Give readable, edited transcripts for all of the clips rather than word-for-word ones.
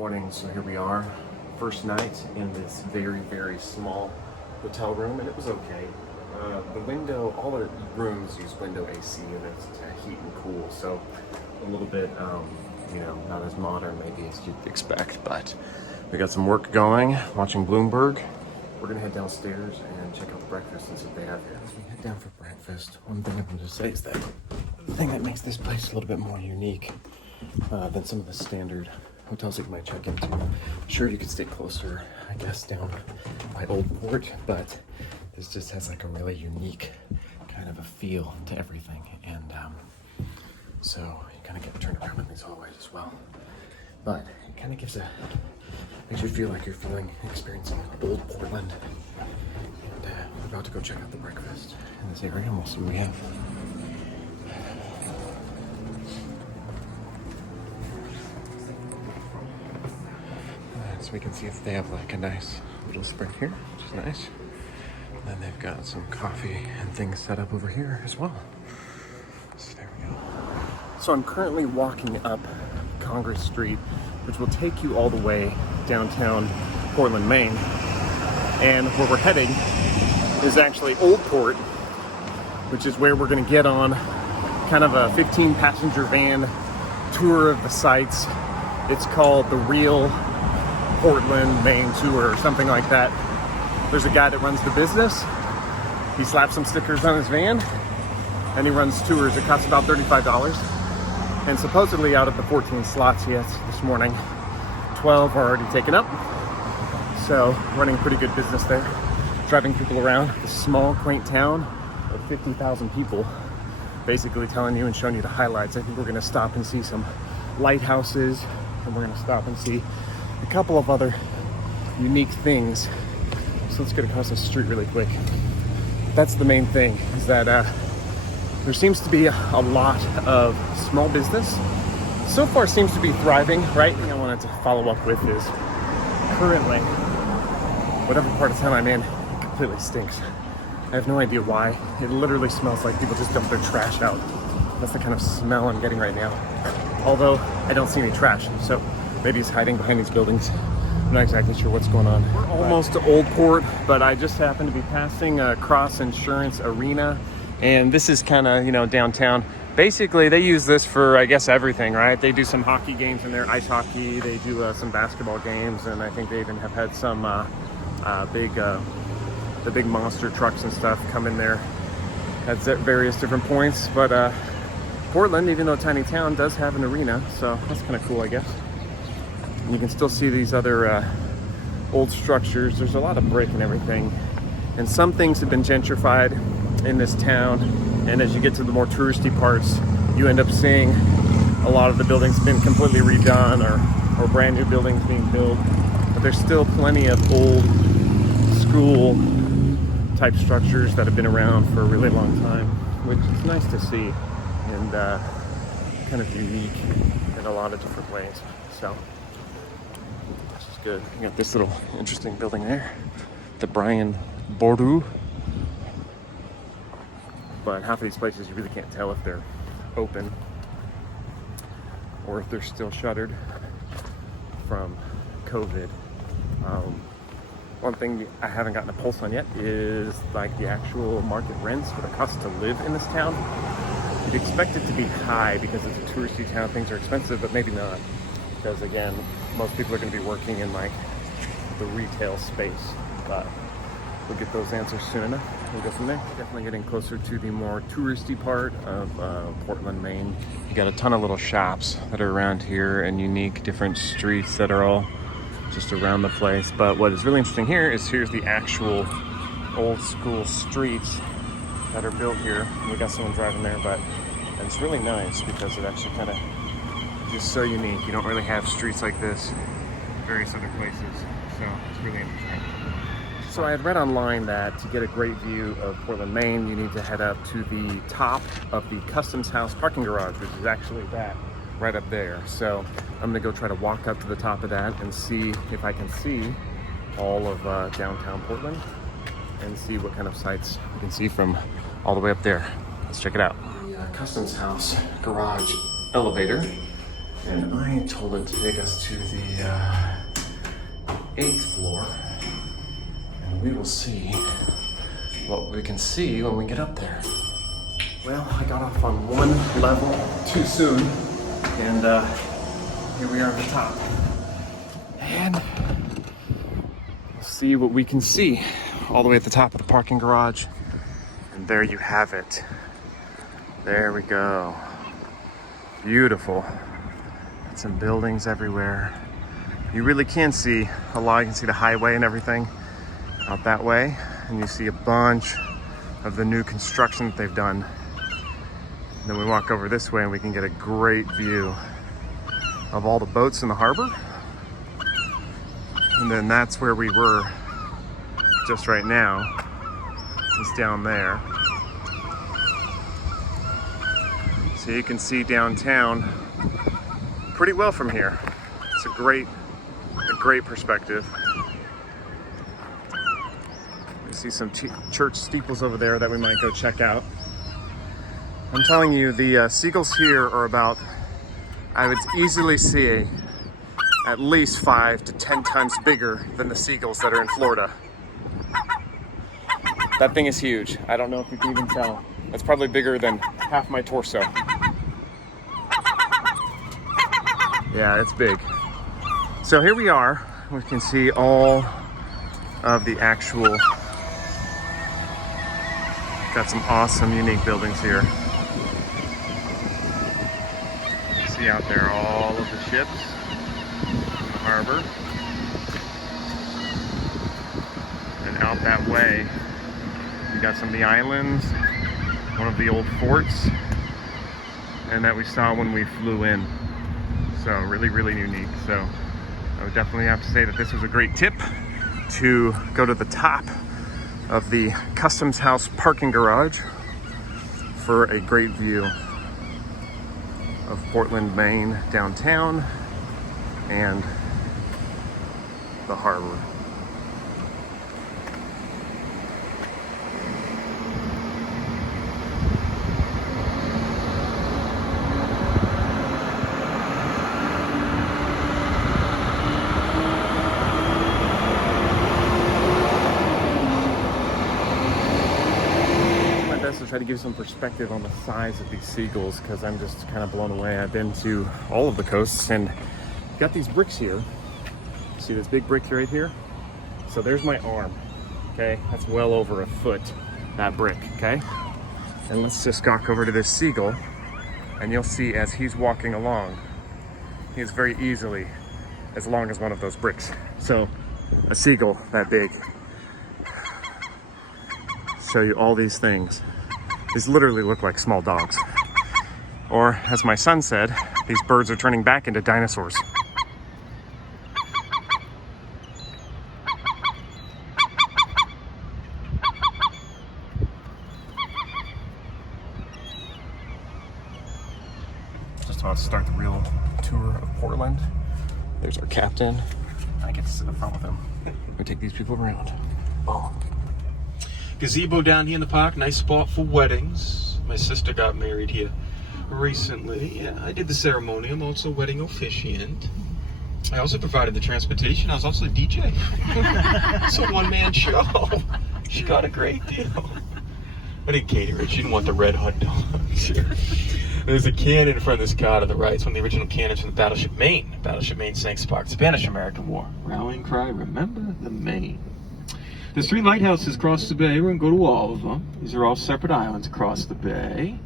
morning, so here we are. First night in this very, very small hotel room, and it was okay. The window, all the rooms use window AC units to heat and cool, so a little bit, not as modern maybe as you'd expect, but we got some work going, watching Bloomberg. We're gonna head downstairs and check out the breakfast and see what they have here. As we head down for breakfast, one thing I wanted to say is that the thing that makes this place a little bit more unique than some of the standard hotels that you might check into. Sure, you could stay closer, I guess, down by Old Port, but this just has like a really unique kind of a feel to everything. And so you kind of get turned around in these hallways as well. But it kind of makes you feel like you're experiencing old Portland. And we're about to go check out the breakfast in this area and we'll see what we have. So we can see if they have like a nice little spring here, which is nice. And then they've got some coffee and things set up over here as well. So there we go. So I'm currently walking up Congress Street, which will take you all the way downtown Portland, Maine. And where we're heading is actually Old Port, which is where we're gonna get on kind of a 15-passenger van tour of the sites. It's called the Real Portland, Maine tour or something like that. There's a guy that runs the business. He slaps some stickers on his van and he runs tours. It costs about $35. And supposedly out of the 14 slots he has this morning, 12 are already taken up. So running pretty good business there. Driving people around this small, quaint town of 50,000 people, basically telling you and showing you the highlights. I think we're gonna stop and see some lighthouses, and we're gonna stop and see a couple of other unique things. So let's get across the street really quick. That's the main thing, is that there seems to be a lot of small business. So far seems to be thriving, right? The thing I wanted to follow up with is currently, whatever part of town I'm in, it completely stinks. I have no idea why. It literally smells like people just dump their trash out. That's the kind of smell I'm getting right now. Although I don't see any trash, so maybe it's hiding behind these buildings. I'm not exactly sure what's going on. We're almost to Old Port, but I just happened to be passing Cross Insurance Arena, and this is kind of, downtown. Basically, they use this for, I guess, everything, right? They do some hockey games in there, ice hockey. They do some basketball games, and I think they even have had some the big monster trucks and stuff come in there at various different points. But Portland, even though a tiny town, does have an arena, so that's kind of cool, I guess. And you can still see these other old structures. There's a lot of brick and everything. And some things have been gentrified in this town. And as you get to the more touristy parts, you end up seeing a lot of the buildings been completely redone or brand new buildings being built. But there's still plenty of old school type structures that have been around for a really long time, which is nice to see and kind of unique in a lot of different ways. So this is good. You got this little interesting building there, the Brian Boru. But half of these places you really can't tell if they're open or if they're still shuttered from COVID. One thing I haven't gotten a pulse on yet is like the actual market rents, what it costs to live in this town. You'd expect it to be high because it's a touristy town, things are expensive, but maybe not. Because again, most people are gonna be working in like the retail space, but we'll get those answers soon enough. We'll go from there. Definitely getting closer to the more touristy part of Portland, Maine. You got a ton of little shops that are around here and unique different streets that are all just around the place. But what is really interesting here is here's the actual old school streets that are built here. We got someone driving there, but it's really nice because it actually kind of just so unique. You don't really have streets like this in various other places. So it's really interesting. So I had read online that to get a great view of Portland, Maine, you need to head up to the top of the Customs House parking garage, which is actually that right up there. So I'm gonna go try to walk up to the top of that and see if I can see all of downtown Portland and see what kind of sights we can see from all the way up there. Let's check it out. The Customs House garage elevator And I told him to take us to the 8th floor, and we will see what we can see when we get up there. Well, I got off on one level too soon, and here we are at the top. And we'll see what we can see all the way at the top of the parking garage. And there you have it. There we go. Beautiful. Got some buildings everywhere. You really can see a lot. You can see the highway and everything out that way. And you see a bunch of the new construction that they've done. And then we walk over this way and we can get a great view of all the boats in the harbor. And then that's where we were just right now, is down there. So you can see downtown pretty well from here. It's a great perspective. We see some church steeples over there that we might go check out. I'm telling you, the seagulls here are about, I would easily see at least 5 to 10 times bigger than the seagulls that are in Florida. That thing is huge. I don't know if you can even tell. It's probably bigger than half my torso. Yeah, it's big. So here we are. We can see all of the actual, got some awesome, unique buildings here. See out there all of the ships in the harbor. And out that way, you got some of the islands, one of the old forts, and that we saw when we flew in. So really, really unique. So I would definitely have to say that this was a great tip to go to the top of the Customs House parking garage for a great view of Portland, Maine downtown and the harbor. To try to give some perspective on the size of these seagulls, because I'm just kind of blown away. I've been to all of the coasts and got these bricks here. See this big brick right here? So there's my arm, okay? That's well over a foot, that brick, okay? And let's just walk over to this seagull, and you'll see as he's walking along, he is very easily as long as one of those bricks. So a seagull that big. Show you all these things. These literally look like small dogs. Or, as my son said, these birds are turning back into dinosaurs. Just about to start the real tour of Portland. There's our captain. I get to sit up front with him. We take these people around. Oh. Gazebo down here in the park, nice spot for weddings. My sister got married here recently. Yeah, I did the ceremony. I'm also wedding officiant. I also provided the transportation. I was also a DJ. It's a one-man show. She got a great deal. I didn't cater it. She didn't want the red hot dogs. There's a cannon in front of this car to the right. It's one of the original cannons from the Battleship Maine. Battleship Maine sank sparked the Spanish-American War. Rallying cry, remember the Maine. There's 3 lighthouses across the bay. We're going to go to all of them. These are all separate islands across the bay.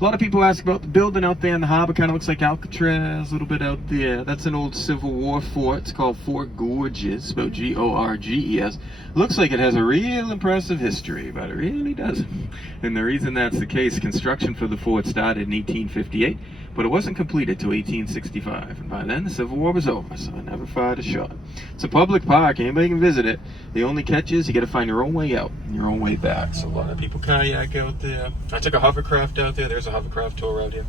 A lot of people ask about the building out there in the harbor. Kind of looks like Alcatraz, a little bit out there. That's an old Civil War fort. It's called Fort Gorges, spelled Gorges. Looks like it has a real impressive history, but it really doesn't. And the reason that's the case, construction for the fort started in 1858, but it wasn't completed till 1865. And by then, the Civil War was over, so I never fired a shot. It's a public park. Anybody can visit it. The only catch is you got to find your own way out and your own way back. So a lot of people kayak out there. I took a hovercraft out there. There's a hovercraft tour out here.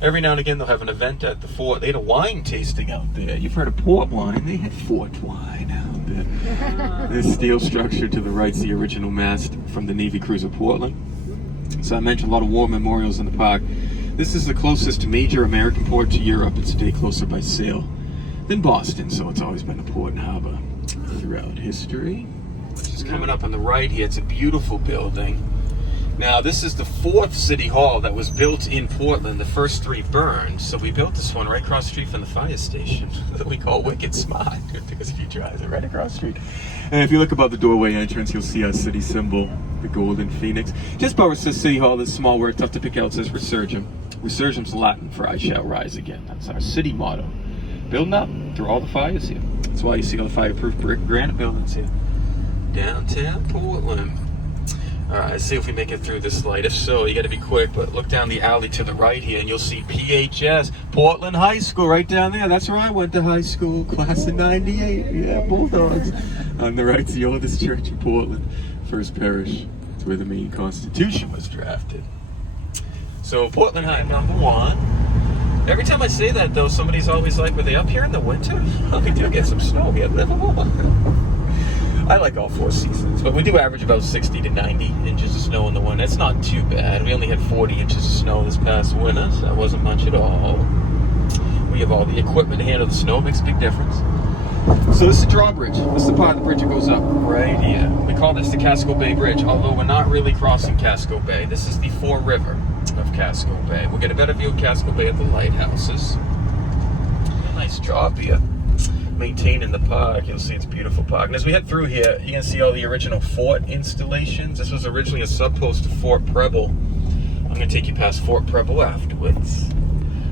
Every now and again, they'll have an event at the fort. They had a wine tasting out there. You've heard of port wine. They had fort wine out there. This steel structure to the right is the original mast from the Navy cruiser Portland. So I mentioned a lot of war memorials in the park. This is the closest major American port to Europe. It's a day closer by sail than Boston, so it's always been a port and harbor throughout history. Just coming up on the right here, it's a beautiful building. Now, this is the 4th City Hall that was built in Portland. The first 3 burned, so we built this one right across the street from the fire station that we call Wicked Smart, because if you drive it right across the street. And if you look above the doorway entrance, you'll see our city symbol, the golden phoenix. Just below it says City Hall, this small word, tough to pick out, says Resurgam. Resurgam's Latin for I shall rise again. That's our city motto. Building up through all the fires here. That's why you see all the fireproof brick granite buildings here. Downtown Portland. Alright, let's see if we make it through this light. If so, you gotta be quick, but look down the alley to the right here and you'll see PHS, Portland High School, right down there. That's where I went to high school, class of 98. Yeah, Bulldogs. On the right's the oldest church in Portland, First Parish. It's where the Maine Constitution was drafted. So, Portland High, #1. Every time I say that, though, somebody's always like, were they up here in the winter? Oh, we do get some snow. We have livable. I like all 4 seasons, but we do average about 60 to 90 inches of snow in the winter. It's not too bad. We only had 40 inches of snow this past winter, so that wasn't much at all. We have all the equipment to handle the snow. It makes a big difference. So this is the drawbridge. This is the part of the bridge that goes up right here. We call this the Casco Bay Bridge, although we're not really crossing Casco Bay. This is the Fore River of Casco Bay. We'll get a better view of Casco Bay at the lighthouses. A nice job here maintaining the park. You'll see it's a beautiful park. And as we head through here, you can see all the original fort installations. This was originally a subpost to Fort Preble. I'm going to take you past Fort Preble afterwards.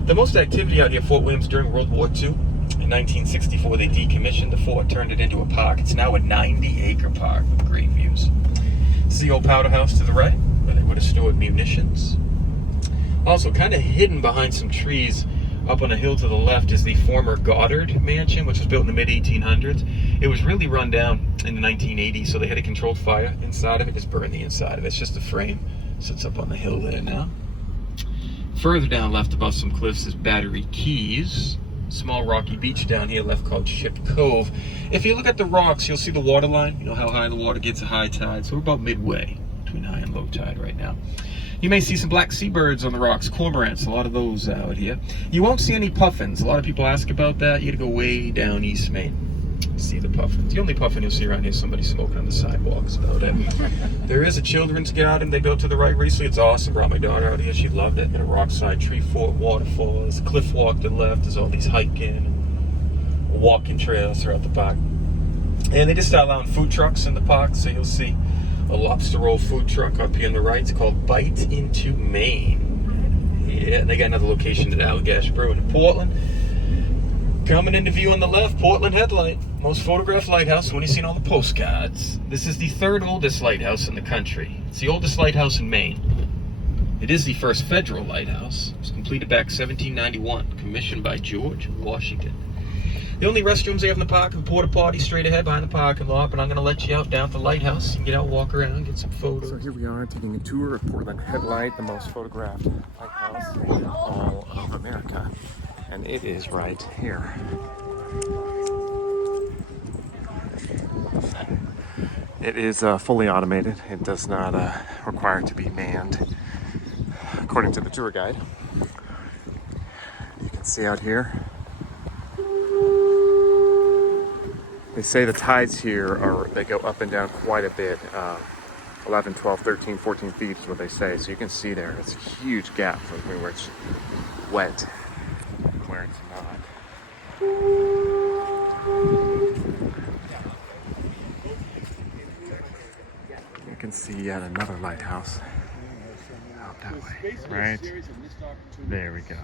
The most activity out here at Fort Williams during World War II. In 1964, they decommissioned the fort, turned it into a park. It's now a 90-acre park with great views. This is the old powder house to the right, where they would have stored munitions. Also, kind of hidden behind some trees, up on a hill to the left is the former Goddard Mansion, which was built in the mid-1800s. It was really run down in the 1980s, so they had a controlled fire inside of it. Just burned the inside of it. It's just a frame. Sits up on the hill there now. Further down left above some cliffs is Battery Keys. Small rocky beach down here left called Ship Cove. If you look at the rocks, you'll see the water line. You know how high the water gets at high tide. So we're about midway between high and low tide right now. You may see some black seabirds on the rocks, cormorants, a lot of those out here. You won't see any puffins. A lot of people ask about that. You gotta go way down East Maine to see the puffins. The only puffin you'll see around here is somebody smoking on the sidewalk. That's about it. There is a children's garden they built to the right recently. It's awesome. Brought my daughter out here. She loved it. Got a rockside tree fort, waterfall. There's a cliff walk to the left. There's all these hiking and walking trails throughout the park. And they just start allowing food trucks in the park, so you'll see a lobster roll food truck up here on the right. It's called Bite into Maine. Yeah, and they got another location at Allagash Brewing in Portland. Coming into view on the left, Portland Headlight. Most photographed lighthouse when you've seen all the postcards. This is the 3rd oldest lighthouse in the country. It's the oldest lighthouse in Maine. It is the first federal lighthouse. It was completed back 1791, commissioned by George Washington. The only restrooms they have in the park are the porta potty straight ahead behind the parking lot, but I'm going to let you out down at the lighthouse. You can get out, walk around, get some photos. So here we are taking a tour of Portland Headlight, the most photographed lighthouse in all of America. And it is right here. It is fully automated. It does not require to be manned, according to the tour guide. You can see out here. They say the tides here they go up and down quite a bit. 11, 12, 13, 14 feet is what they say. So you can see there, it's a huge gap between where it's wet and where it's not. You can see yet another lighthouse out that way, right? There we go.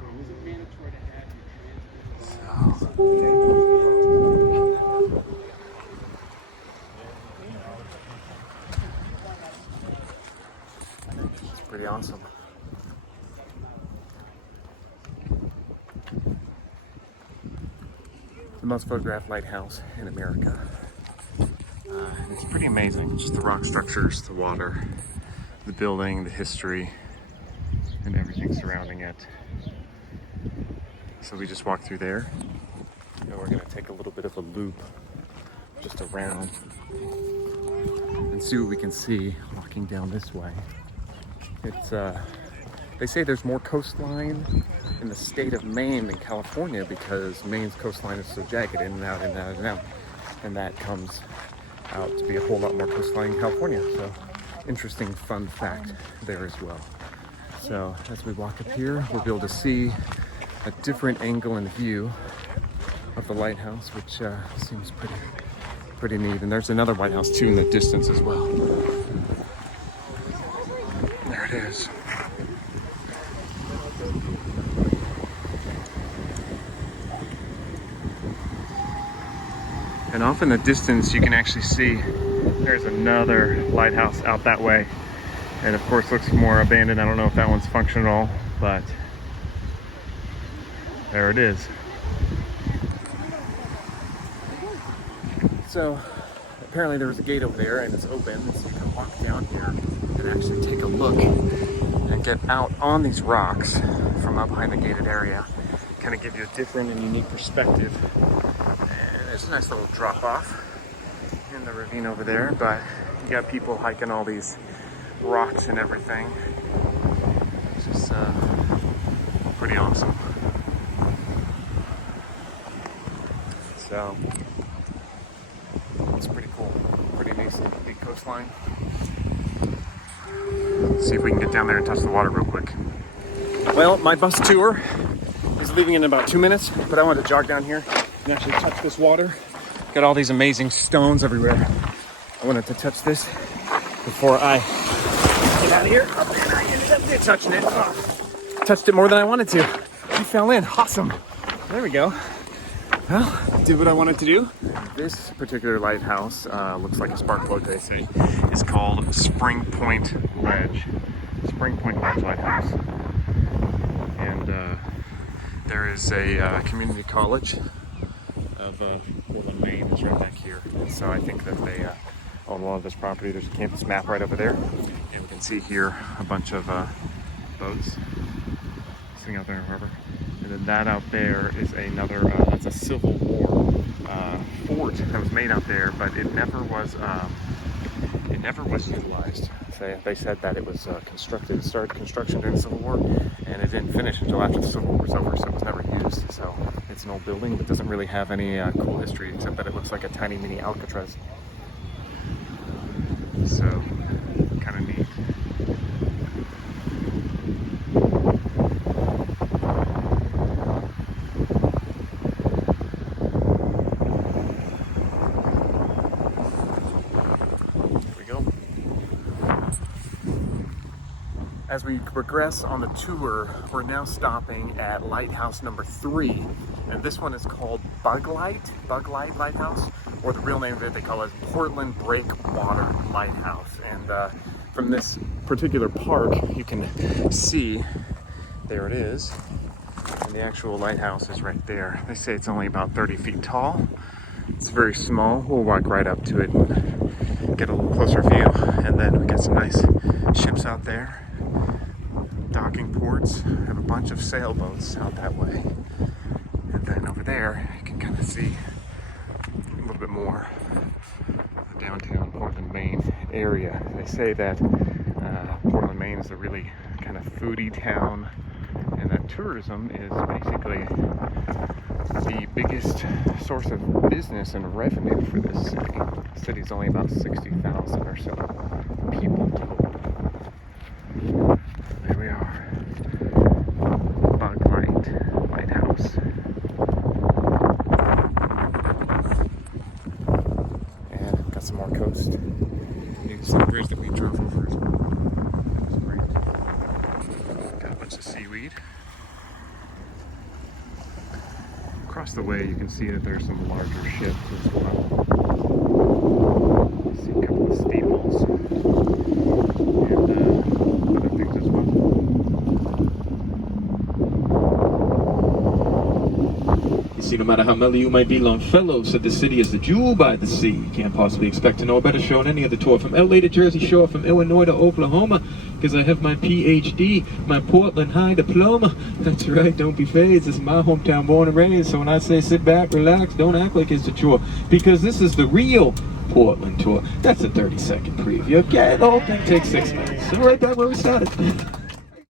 It's pretty awesome. The most photographed lighthouse in America. It's pretty amazing. Just the rock structures, the water, the building, the history, and everything surrounding it. So we just walked through there. And we're gonna take a little bit of a loop just around and see what we can see walking down this way. It's They say there's more coastline in the state of Maine than California because Maine's coastline is so jagged, in and out, in and out, in and out. And that comes out to be a whole lot more coastline in California. So interesting fun fact there as well. So as we walk up here, we'll be able to see a different angle and view of the lighthouse, which seems pretty neat. And there's another lighthouse too in the distance as well. There it is. And off in the distance, you can actually see there's another lighthouse out that way. And of course, looks more abandoned. I don't know if that one's functional, but there it is. So apparently there was a gate over there and it's open, so you can walk down here and actually take a look and get out on these rocks from up behind the gated area. Kind of give you a different and unique perspective. And there's a nice little drop off in the ravine over there, but you got people hiking all these rocks and everything. It's just pretty awesome. So it's pretty cool, pretty nice, neat coastline. Let's see if we can get down there and touch the water real quick. Well, my bus tour is leaving in about 2 minutes, but I wanted to jog down here and actually touch this water. Got all these amazing stones everywhere. I wanted to touch this before I get out of here. And I ended up touching it. Oh, touched it more than I wanted to. I fell in. Awesome. There we go. Well, did what I wanted to do. This particular lighthouse looks like a spark plug, they say. It's called Spring Point Ledge. Spring Point Ledge Lighthouse. And there is a community college of Portland, Maine is right back here. And so I think that they own a lot of this property. There's a campus map right over there. And we can see here a bunch of boats sitting out there in the harbor. And then that out there is another, that's a Civil War fort that was made out there, but it never was utilized. They said that it was constructed, started construction during the Civil War, and it didn't finish until after the Civil War was over, so it was never used. So it's an old building, but doesn't really have any cool history, except that it looks like a tiny mini Alcatraz. So, kind of neat. As we progress on the tour, we're now stopping at lighthouse number 3, and this one is called Bug Light Lighthouse, or the real name of it, they call it Portland Breakwater Lighthouse. And from this particular park, you can see, there it is, and the actual lighthouse is right there. They say it's only about 30 feet tall. It's very small. We'll walk right up to it and get a little closer view, and then we got some nice ships out there. Docking ports, have a bunch of sailboats out that way. And then over there, you can kind of see a little bit more of the downtown Portland, Maine area. They say that Portland, Maine is a really kind of foodie town, and that tourism is basically the biggest source of business and revenue for this city. The city's only about 60,000 or so people total. There we are. Bug Light Lighthouse. And got some more coast. You can see the bridge that we drove over as well. That was great. Got a bunch of seaweed. Across the way you can see that there's some larger ships as well. See a couple of steamboats. And other things as well. You see, no matter how mellow you might be, Longfellow said the city is the jewel by the sea. You can't possibly expect to know a better show on any other tour. From LA to Jersey Shore, from Illinois to Oklahoma, because I have my PhD, my Portland High diploma. That's right, don't be phased. This is my hometown, born and raised. So when I say sit back, relax, don't act like it's a chore, because this is the real Portland tour. That's a 30-second preview. Okay, the whole thing takes 6 minutes. So right back where we started.